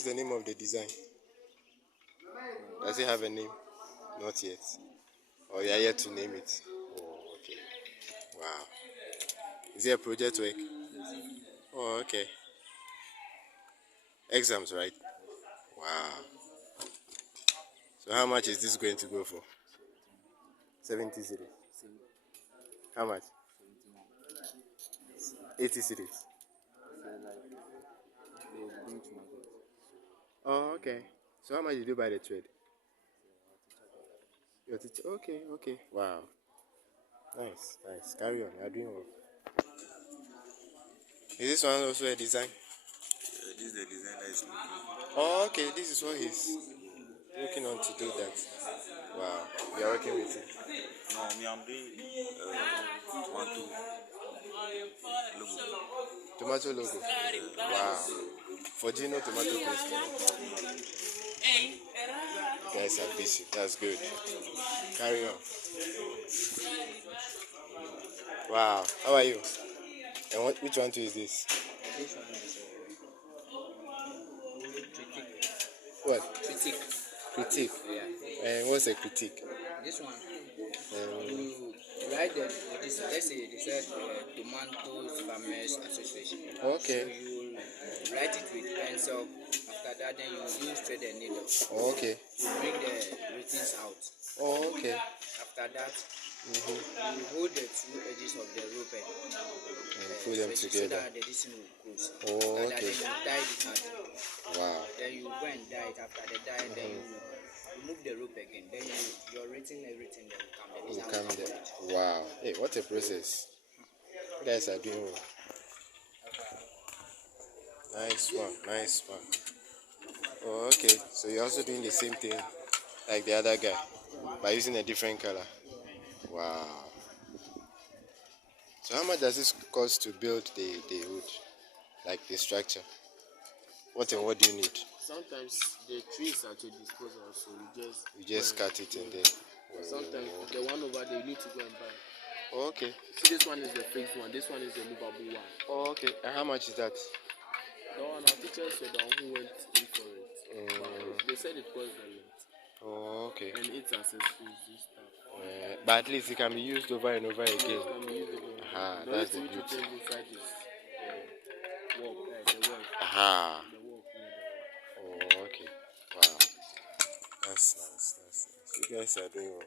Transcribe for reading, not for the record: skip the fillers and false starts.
what's the name of the design? Does it have a name? Not yet. Or you are yet to name it? Oh, okay. Wow. Is it a project work? Oh, okay. Exams, right? Wow. So how much is this going to go for? 70 series. How much? 80 series. Oh, okay. So how much did you buy the thread? Your teacher? Okay, okay. Wow. Nice, nice. Carry on. You are doing well. Is this one also a design? This is the design that is looking. Oh, okay. This is what he's working on to do that. Wow. You are working with him. No, me, I'm doing tomato logo. Tomato logo. Wow. For Gino tomato paste. You guys are busy. That's good. Carry on. Wow. How are you? And which one too is this? This one is critique. What? Critique. Critique. Yeah. And what's a critique? This one, you write them with this. Let's say they said Tomatoes Farmers Association. Okay. So you write it with pencil. After that, then you use thread and needle. Oh, okay. To bring the ratings out. Oh, okay. After that, you hold the two edges of the rope And put them so together. that the distance will close. Oh, After that, okay. then you tie it hard. Wow. Then you go and dye it. After the dye, then you remove the rope again. Then you're writing everything that will come. The design will come on it. Wow. Hey, what a process. You guys are doing well. Nice one. Nice one. Oh, okay. So you're also doing the same thing like the other guy by using a different color. Wow. So how much does this cost to build the wood, like the structure? What and what do you need? Sometimes the trees are to dispose of, so You just cut it and then. sometimes the one over there you need to go and buy. Oh, okay. See, this one is the fixed one, this one is the movable one. Oh, okay. And how much is that? The one our teachers said the one who went in for it. But they said it was a lot. Oh, okay. And it's accessories, this stuff. But at least it can be used over and over again. It can be used again. Aha, No that's need the to beauty. change inside this the work. Aha. The work. Oh, okay. Wow. That's nice. That's nice. You guys are doing well.